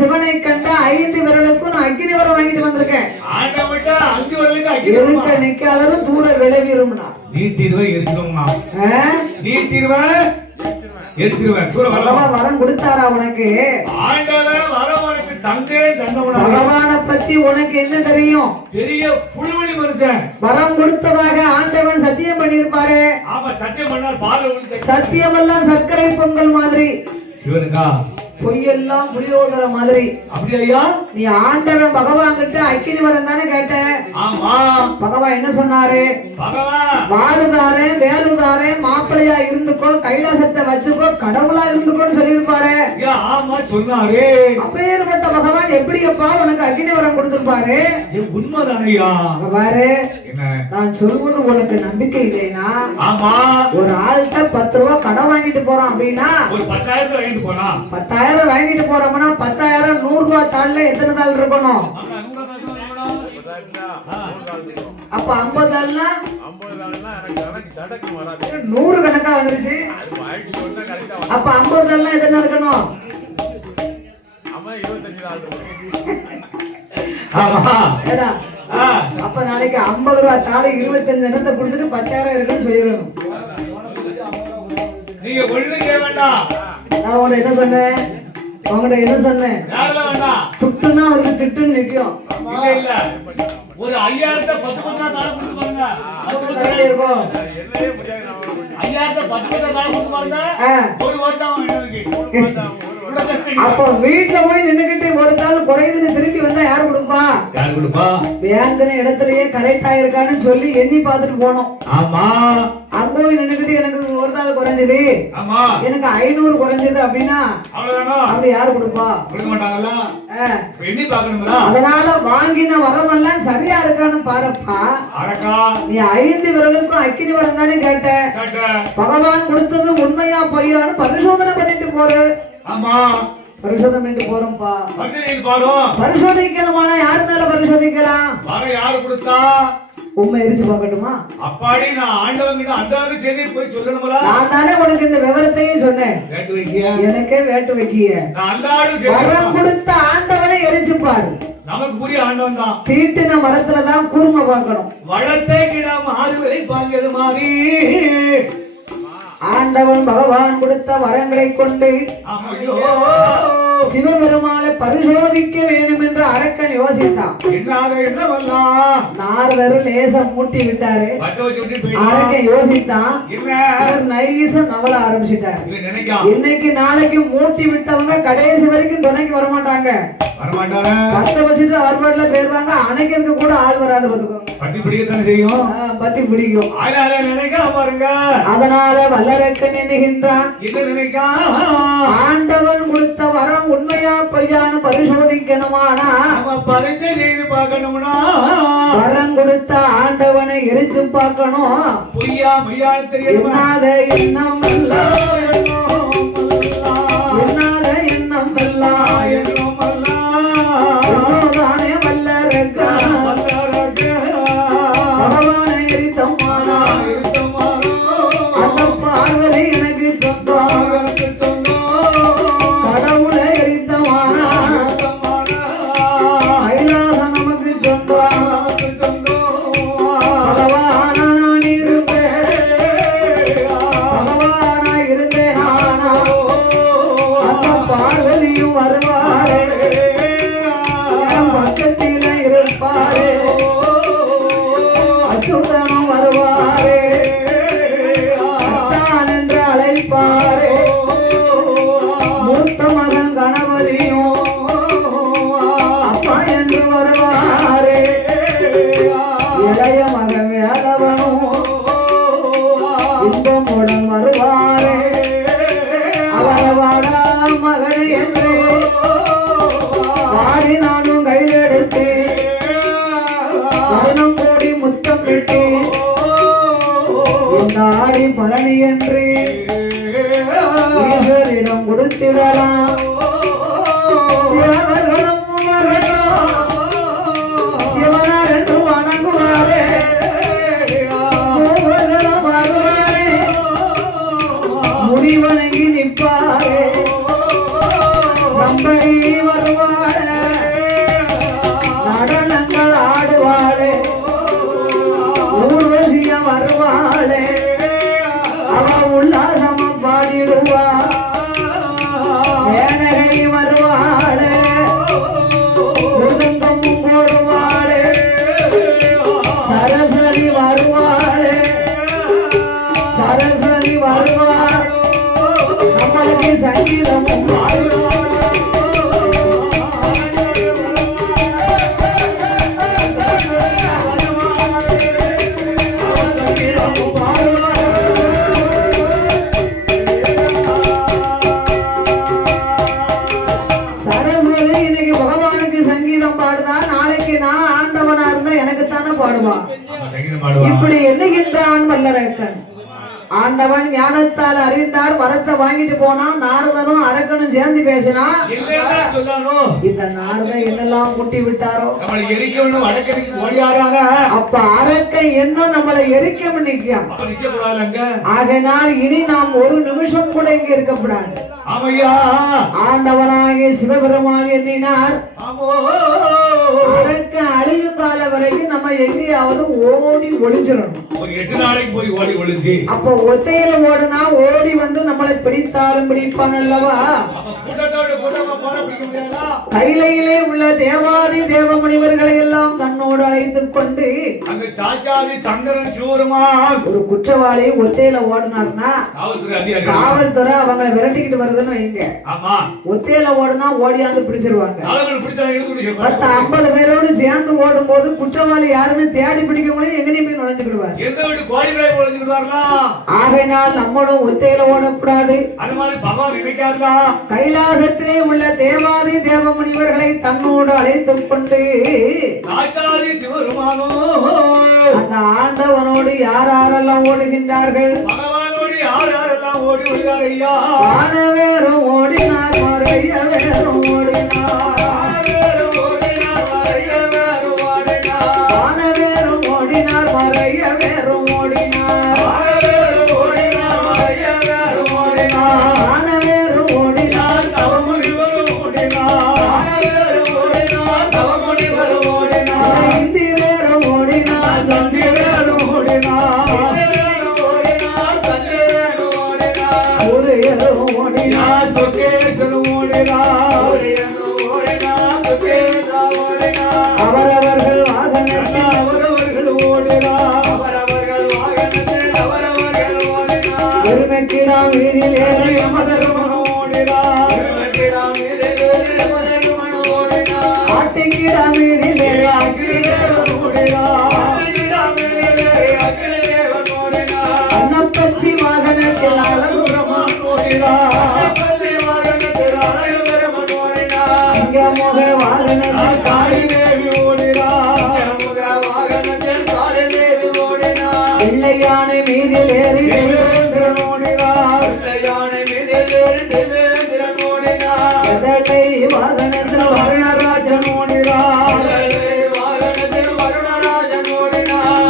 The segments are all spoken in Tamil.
சிவனை கண்ட 5 விரலுக்கும் நான் அக்னி வரம் வாங்கிட்டு வந்திருக்கேன். எதுக்கு நிக்காதரும் தூர விளைவிரும்னா நீட்டிடுவே எரிச்சிடும்னா நீட்டிடுவே வரம் கொடுத்தாரா உனக்கு? பகவானை பத்தி உனக்கு என்ன தெரியும்? பெரிய புழுவடி மனுஷன் வரம் கொடுத்ததாக ஆண்டவன் சத்தியம் பண்ணியிருப்பாரு. சத்தியம் எல்லாம் சர்க்கரை பொங்கல் மாதிரி, சிவனுக்கா பொய்யெல்லாம் புளியோதர மாதிரி. அப்படி ஐயா, நீ ஆண்டவன் பகவான் கிட்ட அக்கினி வரம் தானே கேட்ட? ஆமா. பகவான் என்ன சொன்னாரு? பகவான் வாழுதாரே வேலுதாரே மாப்பிள்ளையா இருந்துக்கோ, கைலாசத்தை வச்சுக்கோ, கடவுளா இருந்துக்கோன்னு சொல்லியிருப்பாரு. ஆமா சொன்னாரு. அப்பேற்பட்ட பகவான் எப்படி அப்பா உனக்கு அக்கினி வரம் கொடுத்திருப்பாரு? உண்மைதானையா? பாரு, நான் சொல்வது உனக்கு நம்பிக்கை இல்லைனா, ஆமா, ஒரு ஆள்கிட்ட 10 ரூபா கடன் வாங்கிட்டு போறான் அப்படின்னா ஒரு 10,000 வாங்கிட்டு போறான். 10,000 வாங்கிட்டு போறோம்னா 10,000 100 ரூபாய் தாள்ல எத்தனை தாள் இருக்கணும்? அப்ப 50 தாள்னா 100 கணக்கா வந்துருச்சு. அப்ப 50 தாள்னா எத்தனை இருக்கணும்? அப்ப நாளைக்கு 50 ரூபாய் தாளை 25 எண்ணத்தை கொடுத்துட்டு 10,000 இருக்குன்னு சொல்லிடணும். நீங்க ஒண்ணும் செய்ய வேண்டாம். நான் உன்னை என்ன சொன்னேன்? உங்ககிட்ட என்ன சொன்னேன்? துட்டுன்னா அவருக்கு திட்டுன்னு நிற்கும். இல்ல ஒரு 5,000 10 தாளை கொடுத்து பாருங்க. இருக்கும் 5,000 10 தாளை கொடுத்து பாருங்க. ஒரு வருஷம் அப்ப வீட்டுல போய் நின்னுகிட்டு ஒரு தாள் குறையுதுன்னு திரும்பி வந்தா யாரு கொடுப்பா? யாரு கொடுப்பா? பேங்க்ன இடத்துலயே கரெக்டா இருக்கான்னு சொல்லி எண்ணி பார்த்துட்டு போனோம். ஆமா. அங்க போய் நின்னுகிட்டு எனக்கு ஒரு தாள் குறைஞ்சது, ஆமா, எனக்கு 500 குறைஞ்சது அப்படின்னா அப்படி யாரு கொடுப்பா? கொடுக்க மாட்டாங்கல்ல. எண்ணி பார்க்கணும்ல. அதனால வாங்கின வரமெல்லாம் சரியா இருக்கான்னு பாருப்பா. நீ 5 விரலுக்கும் அக்கினி வரம் தானே கேட்ட? பகவான் கொடுத்தது உண்மையா பொய்யான்னு பரிசோதனை பண்ணிட்டு போற. ஆமா, பரிசோதனை பண்ணிட்டு போறோம்ப்பா. பரிசோதிக்கணுமா? யாரு மேல பரிசோதிக்கலாம்? யாரு கொடுத்தா? உண்மை எரிச்சு பார்க்கட்டுமா? அப்பாடி நான் ஆண்டவங்கிட்ட அந்த செய்தி போய் சொல்லணும்ல. நான் தானே உனக்கு இந்த விவரத்தையே சொன்னேன். வேட்டு வைக்கிய எனக்கே வேட்டு வைக்கிய. வரம் கொடுத்த ஆண்டவனை எரிச்சு பாரு. நமக்கு புரிய ஆண்டவன் தான். தீட்டின மரத்துலதான் கூர்ம பார்க்கணும். வளத்தை கிடம் ஆறுவரை பாங்கியது மாதிரி ஆண்டவன் பகவான் கொடுத்த வரங்களை கொண்டு சிவபெருமானை பரிசோதிக்க வேண்டும் என்று அரக்கன் யோசித்தான். நாரதர் லேசம் மூட்டி விட்டாரு. அரக்கன் யோசித்தான், நைச நவல ஆரம்பிச்சிட்டாரு. இன்னைக்கு நாளைக்கு மூட்டி விட்டவங்க கடைசி வரைக்கும் துணைக்கு வரமாட்டாங்க. பத்த வச்சுட்டு அவர்பாட்டுல போயிருவாங்க. அணைக்கிறதுக்கு கூட ஆள் வராது. பத்தி பிடிக்கும். அதனால வல்லரக்கன் எண்ணுகின்றான், ஆண்டவன் கொடுத்த வரம் உண்மையா பொய்யான்னு பரிசோதிக்கணுமானா வரம் கொடுத்த ஆண்டவனை எரிச்சு பார்க்கணும். என்னாத எண்ணம் என்னாத எண்ணம் தானே வல்லரக்கன் பகவானை எரித்தம்மானா அந்த பார்வதி எனக்கு சொந்தம். கடவுளை எரித்தமானா கைலாசம் நமக்கு சொந்தம். பகவானா நான் இருப்பேன், பகவானா இருந்தேன் நானா அந்த பார்வதியும் வருவாரே, பக்கத்தில இருப்பாரே, அச்சுதனும் வருவாரே, அத்தான் என்று அழைப்பாரே, மூத்த மகன் கணபதியும் அப்பா என்று வருவாரே, இளைய மகன் வேலவனும் இன்பமுடன் வருவாரே, அவரவாடா மகனை என்று வாடி நானும் கையெடுத்து வருணம் கோடி முத்தம் விட்டு இந்த ஆடி பழனி என்று ஈஸ்வரிடம் கொடுத்திடலாம். சிவனார் என்று வணங்குவாரே, முடி வணங்கி நிற்பாரே, நம்பி வருவார். பாடுவான். ஆமா, சங்கீதம் பாடுவான். இப்படி எண்ணுகின்றான் வல்லரக்கன். ஆண்டவன் ஞானத்தால் அறிந்தார், வரத்தை வாங்கிட்டு போனா. நாரதனும் அரக்கனும் சேர்ந்து பேசினா, இல்லைன்னா சொல்லணும். இந்த நாரதன் என்னெல்லாம் முட்டி விட்டாரோ. நம்மளை எரிக்க வேண்டும் அடக்கடிக்கு ஓடியாராங்க. அப்ப அரக்கன் என்ன நம்மளை எரிக்க நிற்கும். நிக்க கூடாதுங்க. ஆகையினால் இனி நாம் ஒரு நிமிஷம் கூட இங்க இருக்கக்கூடாது. ஆமையா, ஆண்டவனாகிய சிவபெருமான் எண்ணினார், ஆமோ, அரக்க அழியும் கால வரைக்கும் நம்ம எங்கேயாவது ஓடி ஒளிஞ்சிடணும். ஒரு 8 நாளைக்கு போய் ஓடி ஒளிஞ்சு, அப்போ ஒத்தையில ஓடுனா ஓடி வந்து நம்மளை பிடித்தாலும் பிடிப்பான் அல்லவா. கூட்டத்தோட கூட்டமா போட பிடிக்க முடியாதா? கைலையிலே உள்ள தேவாதி தேவ முனிவர்களை எல்லாம் தன்னோடு அழைத்துக் கொண்டு அந்த சாச்சாதி சந்திரன் சிவருமான் ஒரு குற்றவாளி ஒத்தையில ஓடினார்னா காவல்துறை அதிகாரி, காவல்துறை அவங்களை விரட்டிக்கிட்டு வருதுன்னு வைங்க. ஆமா, ஒத்தையில ஓடுனா ஓடியாந்து பிடிச்சிருவாங்க. காவல்துறை பிடிச்சாங்க, எடுத்து 10-50 பேரோடு சேர்ந்து ஓடும் போது குற்றவாளி யாருன்னு தேடி பிடிக்க முடியும், எங்கேயும் போய் நுழைஞ்சுக்கிடுவார். எந்த வீட்டு கோழிகளை ஒளிஞ்சுக்கிடுவார்களா? ஆகையினால் நம்மளும் ஒத்தையில ஓடக்கூடாது. அது மாதிரி பகவான் நினைக்காதா? கைலாசத்திலே உள்ள தேவாதி தேவ முனிவர்களை தன்னோடு அழைத்துக் கொண்டு சாச்சாதி சிவருமானோ அந்த ஆண்டவனோடு யாரெல்லாம் ஓடுகின்றார்கள். பகவானோடு யார் யாரெல்லாம் ஓடி வருகிறார் ஐயா? வானவேறும் ஓடினார், மறைய வேறும் ஓடினார். வானவேறும் ஓடினார், மறைய வேறும் ஓடினார். வானவேறும் ஓடினார், மறைய வேறும் ஓடினார். வானவேறும் ஓடினார், மறைய வேறும் ஓடினார். வானவேறும் ஓடினார், தவமுனிவரும் ஓடினார். வானவேறும் ஓடினார், தவமுனிவரும் ஓடினார். இந்தி வேறும் ஓடினார், சந்தி வேறும் ஓடினார். சூரியரும் ஓடினார், சொக்கேசரும் ஓடினார். அவரவர்கள் வாகனத்தில் அவரவர்கள் ஓடினார். எருமைக்கிடா வீதியில் ஏறி அமதருமனும் ஓடினார். ஆட்டுக்கிடா வீதியில் ஏறி அக்கினிதேவன் ஓடினார். அன்னப்பச்சி வாகனத்தில் அழகுரமான் ஓடினார். சிங்கமுக வாகனத்தில் காளிதேவி ஓடினார். வெள்ளை யானை மீதில் ஏறி தேவேந்திரன் ஓடினார். எதலை வாகனத்தில் வருணராஜன் ஓடினார்.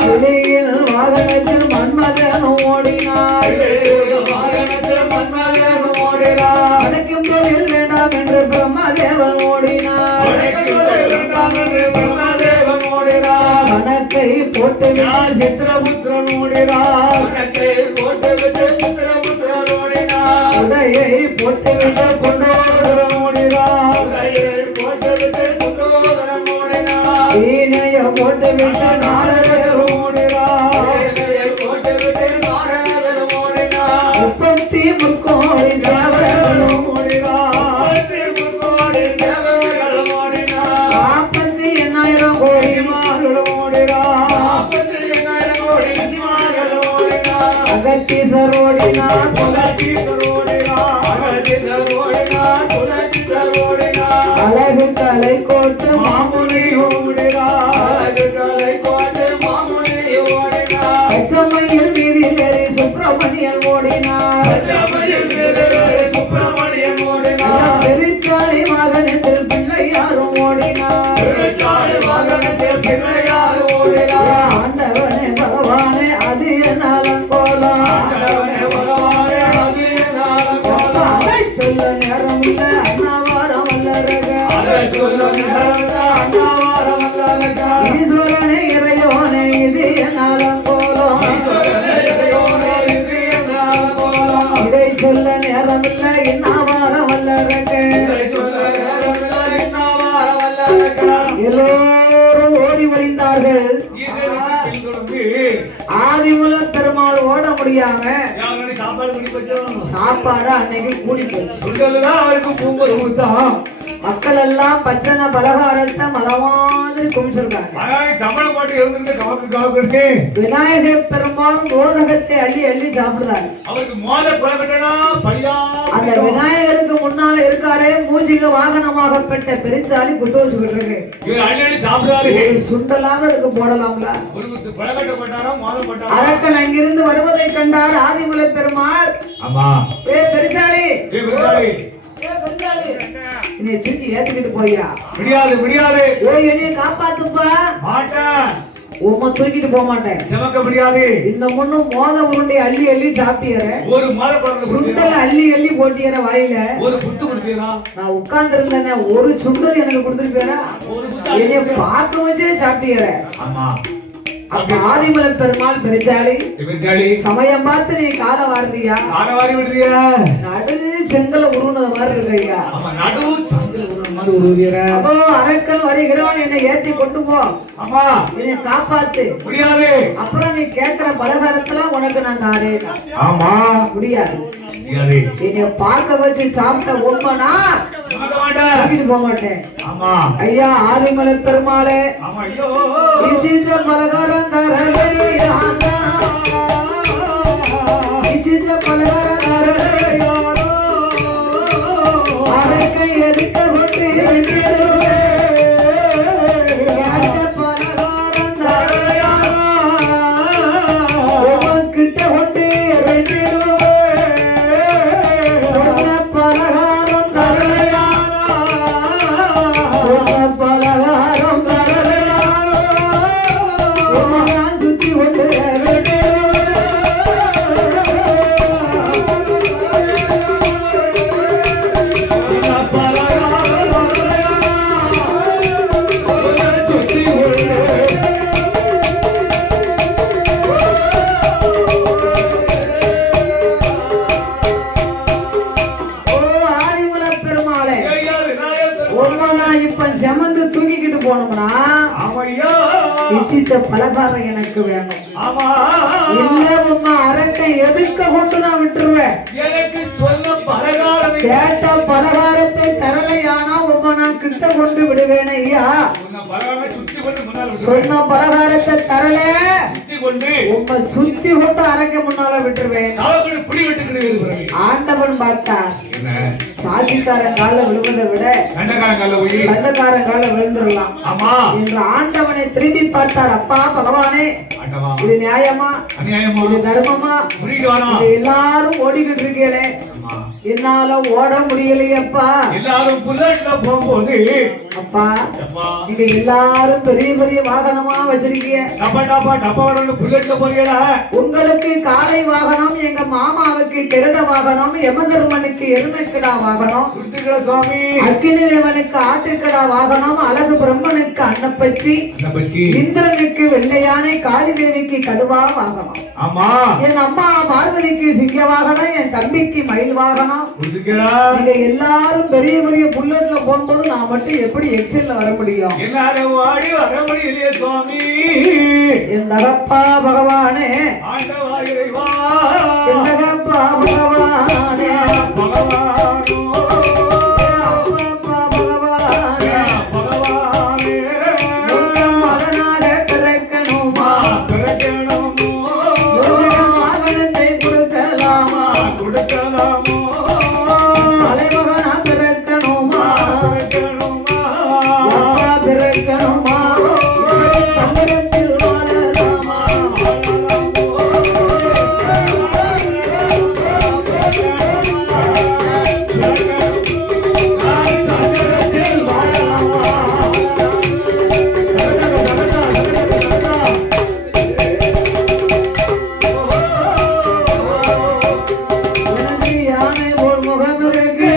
வெளியில் வாகனத்தில் மன்மதன் ஓடினார். அடைக்கும் தொழில் வேண்டாம் என்று பிரம்மதேவன் ஓடினார். கணக்கை போட்டுவிட்டு சித்திரபுத்திரன் ஓடினார். உடையை போட்டுவிட்டு கொண்டோதரன் ஓடினார். வீணைய போட்டுவிட்டு நாரதரும் ஓடினார். 33 கோடி தேவர்களும் ஓடினார். 48,000 கோடி மார்களும் ஓடினார். அகத்தீசர் ஓடினார், புலத்தீசர் ஓடினார். அழகு கலை கோட்டு மாமுனி ஓடினார். பச்சமையில் மீதில் ஏறி சுப்பிரமணியன் ஓடினார். பெருச்சாளி வாகனத்தில் பிள்ளையாரும் ஓடினார். ஆண்டவனே பகவானே அது என்னாலங்கோலம். அதை சொல்ல நேரம் இல்ல அண்ணாவாரம் அல்லறக. ஈஸ்வரனே இறையோனே இது என்னாலங்கோலம். இதை சொல்ல நேரம் இல்ல இன்னாவாரம் அல்லறக. எல்லோரும் ஓடி ஒளிந்தார்கள். ஆதிமூல பெருமாள் ஓட முடியாம சாப்பாடு பண்ணி வச்சோம். சாப்பாடு அன்னைக்கு கூடி போச்சு. அவருக்கு பூம்பது கொடுத்தான். மக்கள் எல்லாம் பச்சனை பலகாரத்தை மத மாதிரி குமிச்சிருக்காங்க. சம்பளம் போட்டு இருந்து கவக்கு கவக்கு விநாயகர் பெருமாள் மோதகத்தை அள்ளி அள்ளி சாப்பிடுறாரு. அவருக்கு மோத குழந்தைனா பையா அந்த விநாயகருக்கு முன்னால இருக்காரே மூஜிக வாகனமாகப்பட்ட பெருச்சாலி குத்து வச்சுக்கிட்டு இருக்கு. இவர் அள்ளி அள்ளி சாப்பிடுறாரு. சுண்டலாக அதுக்கு போடலாம்ல. ஒரு பழக்கட்ட போட்டாரா மோத போட்டாரா? அரக்கன் அங்கிருந்து வருவதை கண்டார் ஆதிமலை பெருமாள். ஆமா பெருச்சாலி பெருச்சாலி என்னை தூக்கி ஏத்துக்கிட்டு போய்யா. முடியாது முடியாது. என்னைய காப்பாத்துப்பா. மாட்டேன். உம்மை தூக்கிட்டு போக மாட்டேன். செமக்க முடியாது. இந்த முன்னும் மோத உருண்டை அள்ளி அள்ளி சாப்பிட்டியற. ஒரு மோத குழந்தை சுண்டல் அள்ளி அள்ளி போட்டியற வாயில. ஒரு புத்து கொடுத்தீரா? நான் உட்கார்ந்து இருந்தேனே ஒரு சுண்டல் எனக்கு கொடுத்துருப்பேரா? என்னைய பார்க்க வச்சே சாப்பிட்டியற. ஆமா. அப்ப ஆதிமலை பெருமாள் பெருச்சாலி சமயம் பார்த்து நீ கால வார்த்தியா? கால வாரி விடுதியா? நடு செங்கல உருவனது மாதிரி இருக்கையா? ஆமா நடு செங்கல உருவனது மாதிரி உருவியற. அதோ அரக்கன் வருகிறான், என்னை ஏற்றி கொண்டு போ. ஆமா என்னை காப்பாத்து. முடியாது. அப்புறம் நீ கேக்குற பலகாரத்துல உனக்கு நான் தாரேன். ஆமா முடியாது. என்னை பார்க்க வச்சு சாப்பிட்ட உண்மைனா போக மாட்டேன். ஆமா ஐயா ஆதிமலை பெருமாளே. ஆமா ஐயோ இச்சிச்ச பலகாரம் தரலையா? இச்சிச்ச பலகாரம் தரலையா? அரைக்கை எதுக்க கொண்டு விட்டுடுவே. பலகாரம் தரலையா? கிட்ட கொண்டு விட்டுடுவே. சொன்ன பலகாரம் தரலையா? சொன்ன பலகாரம் தரலையா? சுத்தி கொண்டு செமந்து தூக்கிக்கிட்டு போனோம்னா இச்சித்த பலகாரம் எனக்கு வேணும். இல்ல உம்மா அரக்கை எதுக்க கொண்டு நான் விட்டுருவேன். கேட்ட பலகாரத்தை தரலையானா உம்மா நான் கிட்ட கொண்டு விடுவேன். ஐயா சொன்ன பலகாரத்தை தரல உம்மை சுத்தி கொண்டு அரக்க முன்னால விட்டுருவேன். ஆண்டவன் பார்த்தார், சாட்சிக்காரன் கால விழுவதை விட சண்டைக்காரன் கால விழுந்துடலாம் என்று ஆண்டவனை திரும்பி பார்த்தார். அப்பா பகவானே, இது நியாயமா? இது தர்மமா? எல்லாரும் ஓடிக்கிட்டு இருக்கீங்களே, என்னால ஓட முடியலையப்பா. எல்லாரும் புல்லட்ல போகும்போது அப்பா நீங்க எல்லாரும் பெரிய பெரிய வாகனமா வச்சிருக்கீங்க. புல்லட்ல போறீங்களா? உங்களுக்கு காளை வாகனம், எங்க மாமாவுக்கு கெருட வாகனம், யமதர்மனுக்கு எருமைக்கிடா வாகனம், அக்கினி தேவனுக்கு ஆட்டுக்கடா வாகனம், அழகு பிரம்மனுக்கு அன்னப்பச்சி, இந்திரனுக்கு வெள்ளையானை, காளி தேவிக்கு கடுவா வாகனம், என் அம்மா பார்வதிக்கு சிங்க வாகனம், என் தம்பிக்கு மயில் வாகனம். நீங்க எல்லாரும் பெரிய பெரிய புல்லட்ல போகும்போது நான் மட்டும் எப்படி எக்ஸல்ல வர முடியும்? எல்லாரும் ஓடி வர முடியலையே சுவாமி. என் தகப்பா பகவானே, என் தகப்பா பகவானே, மகனாக பிறக்கணுமா? வாகனத்தை கொடுக்கலாமா? தலைமகனா பிறக்கணுமா? பிறக்கணுமா? சங்கரத்தில் வாழலாமா? யானை போல் முகம் இருக்கு,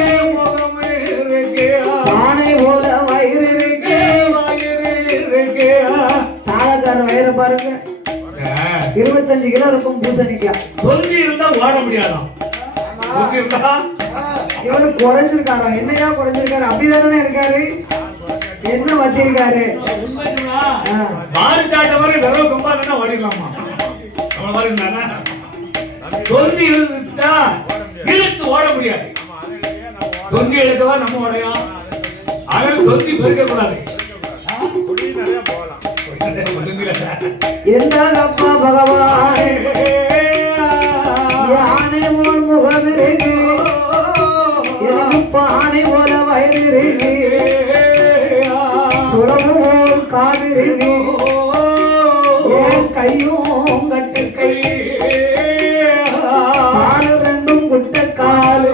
யானை போல வயிறு இருக்கு. தாளக்காரன் வயிறு பாருங்க, 25 கிலோ இருக்கும் பூசணிக்காய். சொல்லி இருந்தா ஓட முடியாதான். இவரு குறைஞ்சிருக்காரா? என்னையா குறைஞ்சிருக்காரு? அப்படிதானே இருக்காரு, என்ன வத்திருக்காரு? ஓடிடலாமா? சொல்லி இருந்தா இழுத்து ஓட முடியாது. தொங்கி எழுத்தவா நம்ம உடையும். அவன் சொல்லி பெருக்க கூடாது. எந்தகப்பா பகவானே யானை போல் முகம் இருக்கு எனக்கு பானை போல வயது இருக்கு சுரவு போல் காது இருக்கு என் கையும் கட்டு கை காலு ரெண்டும் குட்ட காலு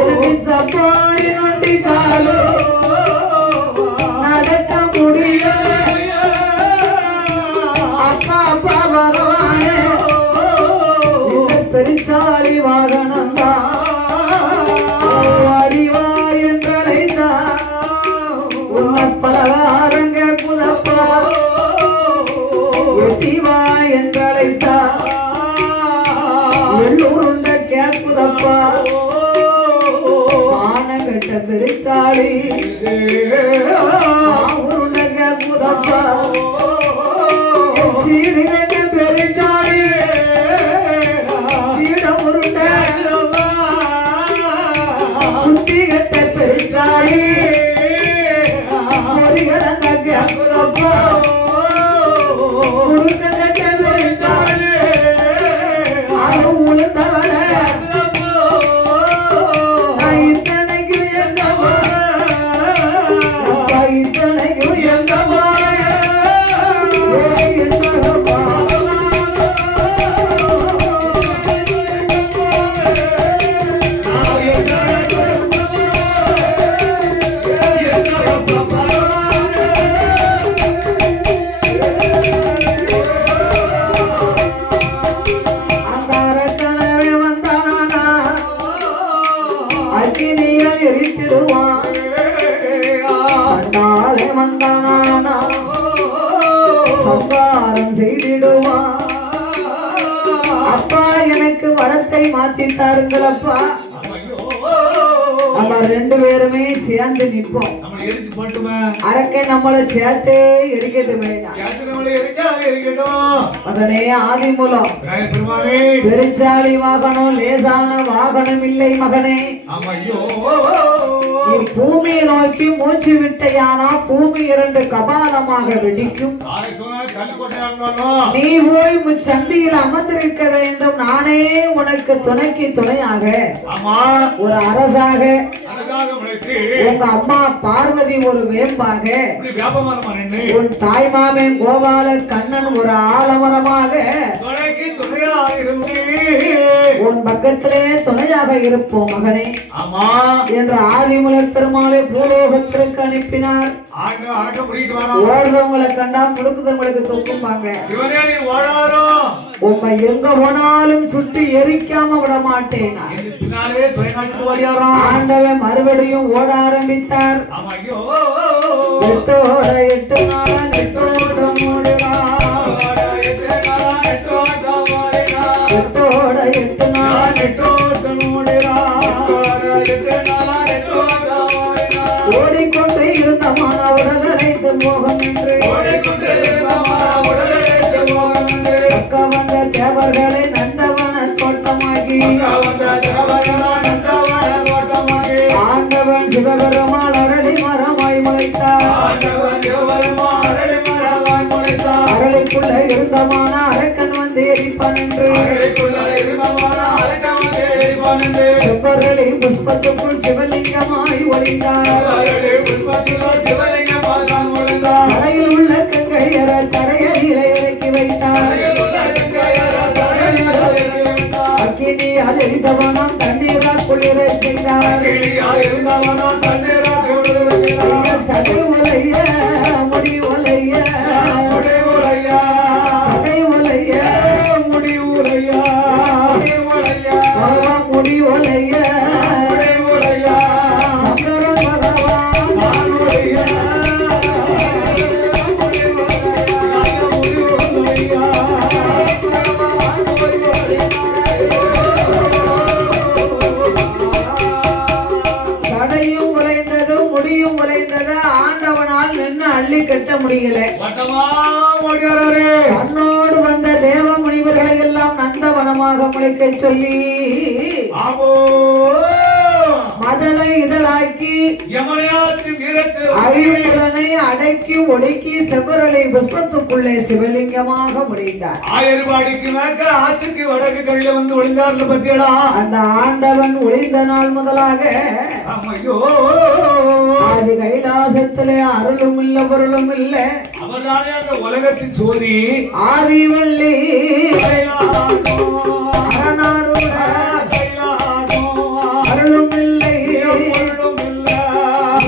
எனக்கு சப்பாடி நொண்டி காலு நடக்க முடியல அப்பா அப்பா பகவானே இந்த பெருச்சாளி வாகனந்தா அடிவா என்றழைத்தா உன்ன பலகாரங்க குதப்பா எட்டிவா என்றழைத்தா எள்ளூருண்ட கேக்குதப்பா மானகட்ட பெருச்சாளி உருண்ட கேக்குதப்பா சீடுகட்ட பெருச்சாளி சீட உருண்ட குத்தி கட்ட பெருச்சாளி பொறிகளங்க கேக்குதப்பா உருண்ட கட்ட பெருச்சாளி அது உளுந்தவள இத்தனைக்கும் எங்க இத்தனைக்கும் எங்க அக்கினியில் எரித்திடுவான் சண்டாளே வந்தானா சம்பாரம் செய்திடுவான் அப்பா எனக்கு வரத்தை மாத்தி தாருங்களப்பா நம்ம ரெண்டு பேருமே சேர்ந்து நிற்போம் அரக்கை நம்மளை சேர்த்தே எரிக்கட்டுமே மகனே ஆதி மூலம் பெருச்சாளி வாகனம் லேசான வாகனம் இல்லை மகனே நீ பூமியை நோக்கி மூச்சு விட்டையானா பூமி இரண்டு கபாலமாக வெடிக்கும் நீ போய் முச்சந்தியில் அமர்ந்திருக்க வேண்டும் நானே உனக்கு துணைக்கு துணையாக ஒரு அரசாக உங்க அம்மா பார்வதி ஒரு வேம்பாக உன் தாய் மாமன் கோபால கண்ணன் ஒரு ஆலமரமாக உன் பக்கத்திலே துணையாக இருப்போம் மகனே என்று ஆதிமுலர் பெருமாளை பூலோகத்திற்கு அனுப்பினார் ஓடுதவங்களை கண்டா முழுக்குதவங்களுக்கு தொக்கும்பாங்க உண்மை எங்க போனாலும் சுட்டு எரிக்காம விட மாட்டேன் ஆண்டவன் மறுபடியும் ஓட ஆரம்பித்தார் எட்டோட 8 நாளா நெட்டோட்டம் எட்டோட 8 நாளா நெட்டோட்டம் ஓடிக்கொண்டு இருந்த மான உடல் அழைத்து மோகம் என்று பக்க வந்த தேவர்களை நந்தவன தோட்டமாகி ஆண்டவன் சிவபெருமாள் அரளி மரமாய் முளைத்தார் அரளிக்குள்ள இருந்தமான அரக்கன் வந்து எரிப்பான் என்று செவ்வரளி புஷ்பத்துக்குள் சிவலிங்கமாய் ஒளிந்தார் தலையில் உள்ள கங்கையர கரையறிகளை இறக்கி வைத்தார் அக்கினியால் எரிந்தவனம் தண்ணீரால் குளிர செய்தார் சதை உலைய முடி உலைய சதை உலைய முடி உலைய முடி உலைய சங்கர பகவான் உலைய சடையும் உலைந்தது முடியும் உலைந்தது ஆண்டவனால் நின்று அள்ளி கட்ட முடியல தன்னோடு வந்த தேவ முனிவர்களை எல்லாம் நந்தவனமாக முளைக்க சொல்லி அதனை இதழாக்கி யமனையாற்றின் தீரத்தில் அழிப்புலனை அடக்கி ஒடுக்கி செவ்வரளை புஷ்பத்துக்குள்ளே சிவலிங்கமாக முடிந்தார். ஆயர்பாடிக்கு மேற்க ஆற்றுக்கு வடக்கு கையில வந்து ஒளிந்தார்ல பத்தியடா. அந்த ஆண்டவன் ஒளிந்த நாள் முதலாக ஐயோ ஆதி கைலாசத்திலே அருளும் இல்ல பொருளும் இல்ல. அவர்தானே அந்த உலகத்தின் சோதி. ஆதிவள்ளி அரணாருட அருளும் இல்லை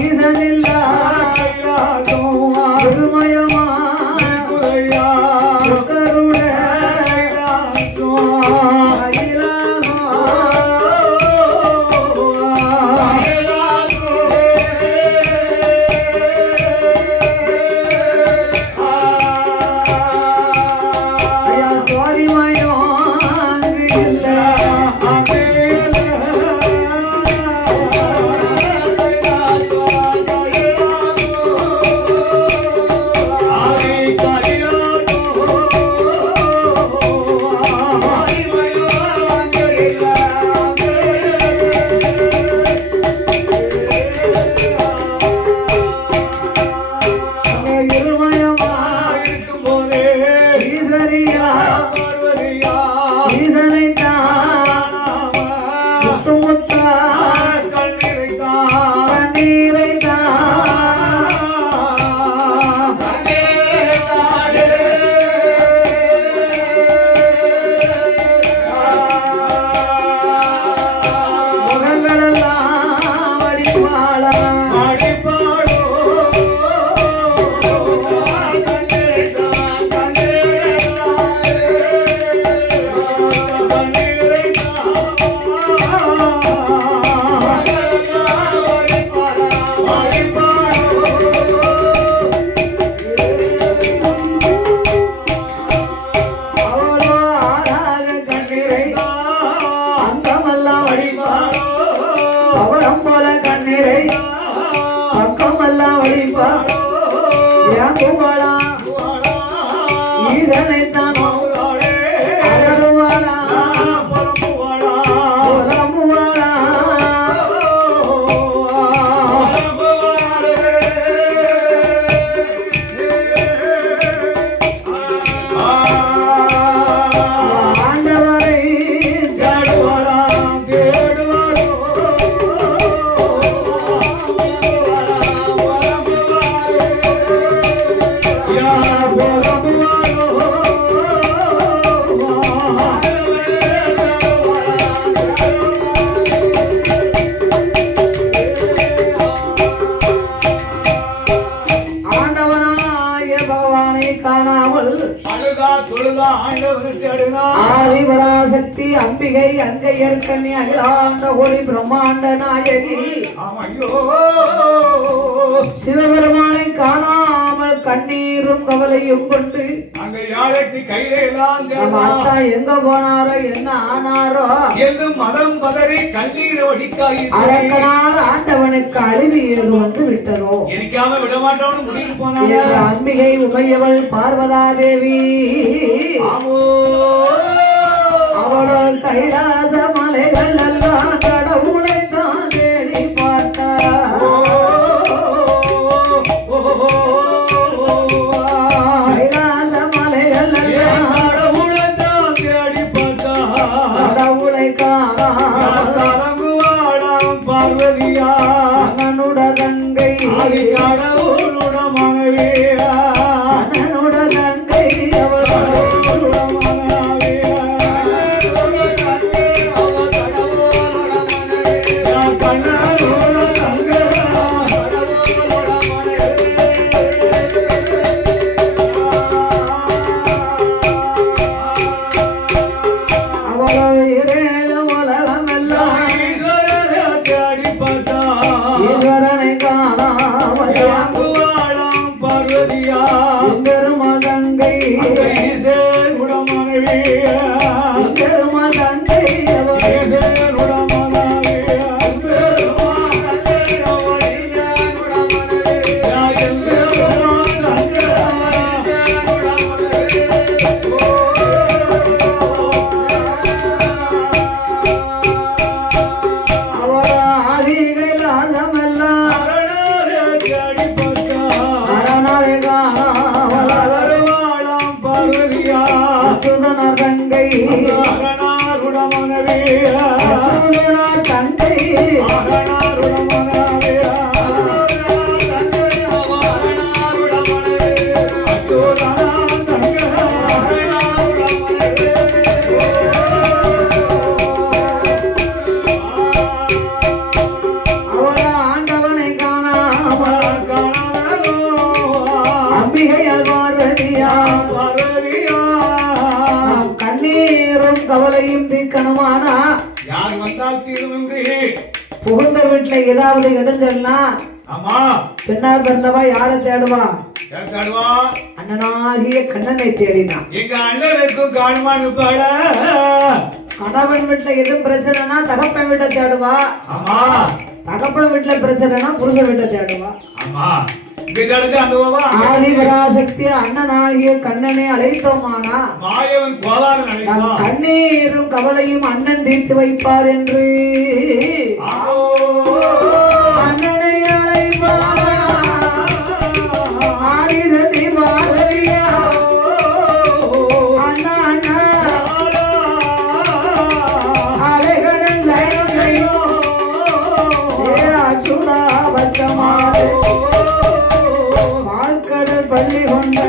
ஈசன் இல்லா திருமயமா சுக்கருட ஆதிபராசக்தி அம்பிகை அங்கையர்கண்ணி அகிலாண்ட ஒளி பிரம்மாண்ட நாயகி சிவபெருமானை காணாமல் கண்ணீரும் கவலையும் கொண்டு நம்ம அத்தா எங்க போனாரோ என்ன ஆனாரோ மதம் பதறி கண்ணீர் வடிக்காய் அரக்கனால ஆண்டவனுக்கு அழிவு ஏது வந்து விட்டதோ எரிக்காம விட மாட்டோம்னு முடிவு போனாங்க. அம்பிகை உமையவள் பார்வதா தேவி அவளோ கைலாச மலைகள் எல்லாம் கடவுளை தான் தேடி பார்த்தா. கைலாச மலைகள் எல்லாம் கடவுளை தான் தேடி பார்த்தா. கடவுளை காணாம் பார்வதியா அண்ணனுட தங்கை கடவுளுட மனைவியா அண்ணனுட தங்கை அவள் ஈஸ்வரனை காணாமல் பார்வதியா பெருமாள் தங்கை பெருமாள் தங்கை அவள் ஆதிக அச்சுதனார் தங்கை அவள ஆண்டவனை காணாமல் அம்பிகையால் பார்வதியா கண்ணீரும் கவலையும் தீர்க்கணுமானா யார் வந்தால் தீர்வு புகுந்த வீட்டுல ஏதாவது இடைஞ்சல்னா ஆமா பெண்ணா பிறந்தவா யாரை தேடுவா யார் காடுவா அண்ணனாகிய கண்ணனை தேடினான் எங்க அண்ணனுக்கும் காணுமான்னு பாட கணவன் வீட்டுல எதுவும் பிரச்சனைனா தகப்பன் வீட்டை தேடுவா ஆமா தகப்பன் வீட்டுல பிரச்சனைனா புருஷன் வீட்டை தேடுவா ஆமா இங்க ஜடக்கு அங்க போவா ஆதிபராசக்தி அண்ணனாகிய கண்ணனை அழைத்தோமானா மாயவன் கோலாறு நம் நினைப்பான் கண்ணீரும் கவலையும் அண்ணன் தீர்த்து வைப்பார் என்று அண்ணனை அழைப்பார் ஆதிசக்தி பார்வதியா அண்ணா அண்ணா அலைகடல் சயனையோ ஏ அச்சுதா பச்சமாறு பால்கடல் பள்ளி கொண்ட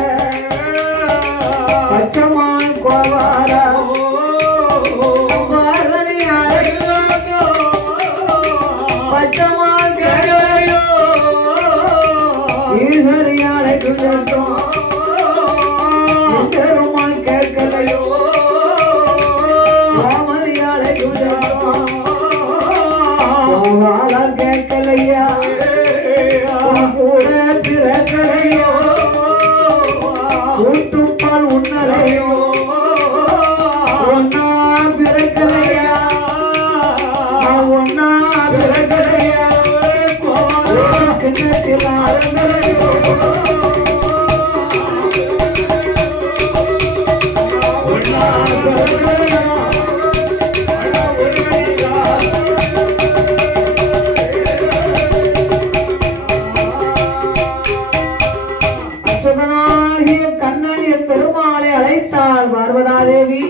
பச்சமான் கோவாரா பார்வதி அழைத்தோ பச்சமான் கேளையோ ஈஸ்வரி அழைத்தோ பெருமாள் கேட்கலையோ ராமதி அழைத்தோ கோவாலா கேட்கலையா கூட பிறக்கலையோ கூட்டுப்பால் உன்னலையோ ஒன்னா பிறக்கலையா ஒன்னா பிறக்கலையா கிண்ணத்தில் ஆரம்பலையோ ஒன்னா பிறக்கலையா அச்சுதனாகிய கண்ணன் என் பெருமாளை அழைத்தாள் பார்வதாதேவி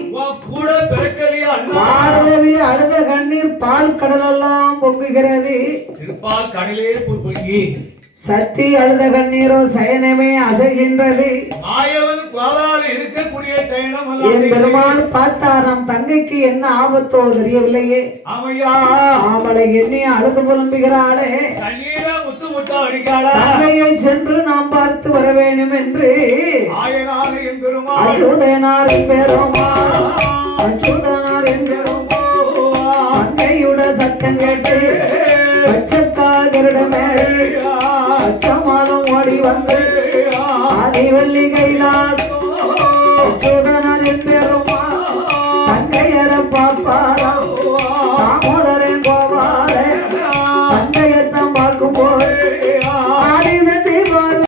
கூட பிறக்கலையா அண்ணா பார்வதி அழுத கண்ணீர் பால் கடலெல்லாம் பொங்குகிறது திருப்பால் கடலே பொங்கி சக்தி அழுத கண்ணீரோ சயனமே அசைகின்றது மாயவன் கோலாறு இருக்கக்கூடிய சயனம் என் பெருமாள் பார்த்தார் நம் தங்கைக்கு என்ன ஆபத்தோ தெரியவில்லையே ஆமையா அவளை எண்ணி அழுது புலம்புகிறாளே கண்ணீரா முத்து முத்தா அடிக்காளா தங்கையை சென்று நாம் பார்த்து வர வேண்டும் என்று ஆயனான என் பெருமாள் அச்சுதனார் என் பெருமாள் அச்சுதனார் என் பெருமாள் தங்கையுட சத்தம் கேட்டு பச்சைக்கால் கருடமே அச்சமாலும் ஓடி வந்து ஆதிவள்ளி கைலாஸ் அச்சுதனார்